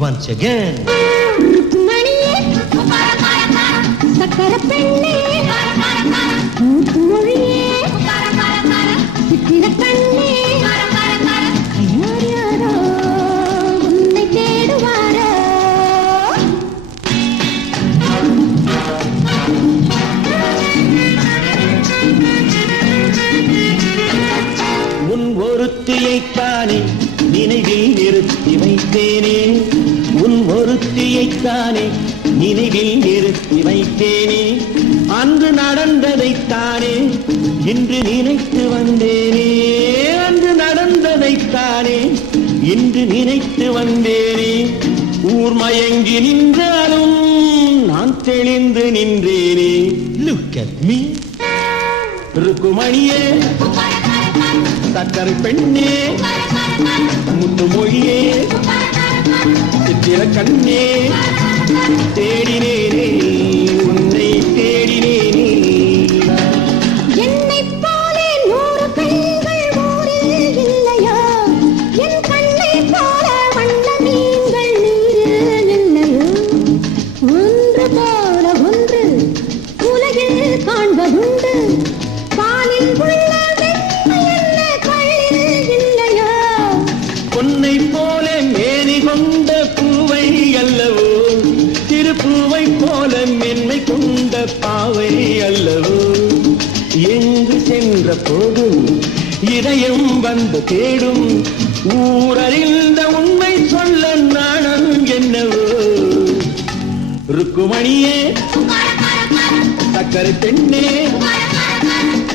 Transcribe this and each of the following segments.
once again. மணியே சக்கர பெண்ணே மொழியே சித்திர கண்ணே யார் யாரோ உன்னை தேடுவாரோ உன் ஒருத்தியைத்தானே நினைவில் நிறுத்தி வைத்தேனே உன் ஒருத்தியைத்தானே நினைவில் நிறுத்தி வைத்தேனே அன்று நடந்ததைத்தானே இன்று நினைத்து வந்தேனே அன்று நடந்ததைத்தானே இன்று நினைத்து வந்தேனே ஊர் மயங்கி நின்றாலும் நான் தெளிந்து நின்றேனே. Look at me. ருக்குமணியே சக்கரை பெண்ணே முத்து மொழியே சித்திர கண்ணே தேடினேனே உன்னை தேடினேனே. என்னைப் போலே 100 பெண்கள் ஊரில் இல்லையோ என் கண்ணைப் போல வண்ண மீன்கள் நீரில் இல்லையோ ஒன்று போல ஒன்று உலகில் காண்பதுண்டு பாலில் உள்ள வெண்மை என்ன கள்ளில் இல்லையோ பொன்னை போல மேனி கொண்ட பூவை அல்லவோ திருப்பூவை போல மென்மை கொண்ட பாவை அல்லவோ எங்கு சென்ற போதும் இதயம் வந்து தேடும் ஊரறிந்த உண்மை சொல்ல நாணம் என்னவோ. ருக்குமணியே சக்கரை பெண்ணே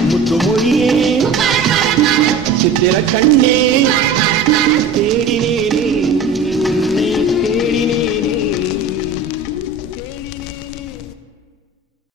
முத்து மொழியே சித்திர கண்ணே